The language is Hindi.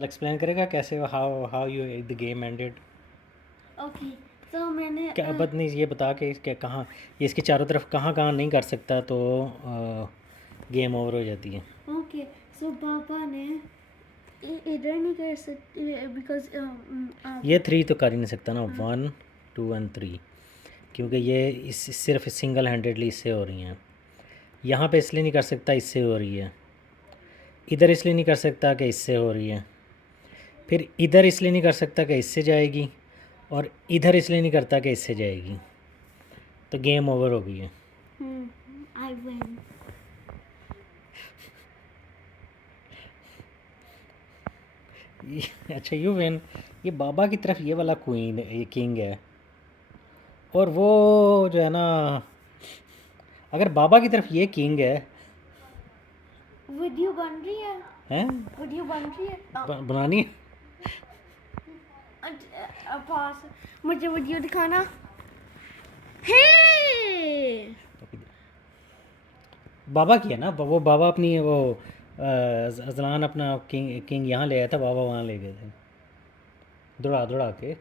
एक्सप्लेन करेगा कैसे how how you the game ended? Okay, तो मैंने क्या बट नहीं, ये बता के क्या कहाँ ये इसके चारों तरफ कहाँ कहाँ नहीं कर सकता तो गेम ओवर हो जाती है। ओके, सो पापा ने इधर नहीं कर सकते बिकॉज ये 3 तो कर ही नहीं सकता ना, 1 2 एंड 3, क्योंकि ये इस सिर्फ सिंगल हैंडेडली इससे हो रही हैं। यहाँ पे इसलिए नहीं कर सकता, इससे हो रही है। इधर इसलिए नहीं कर सकता कि इससे हो रही है। फिर इधर इसलिए नहीं कर सकता कि इससे जाएगी, और इधर इसलिए नहीं करता कि इससे जाएगी। तो गेम ओवर हो गई है। I win. अच्छा यू विन। ये बाबा की तरफ ये वाला क्वीन, ये किंग है, और वो जो है ना, अगर बाबा की तरफ ये किंग है। वीडियो बन रही है, हैं? वीडियो बन रही है। बनानी है? पास मुझे वीडियो दिखाना है। बाबा की है ना, वो बाबा अपनी वो अजलान अपना किंग यहाँ ले आया था, बाबा वहाँ ले गए थे दौड़ा दौड़ा के।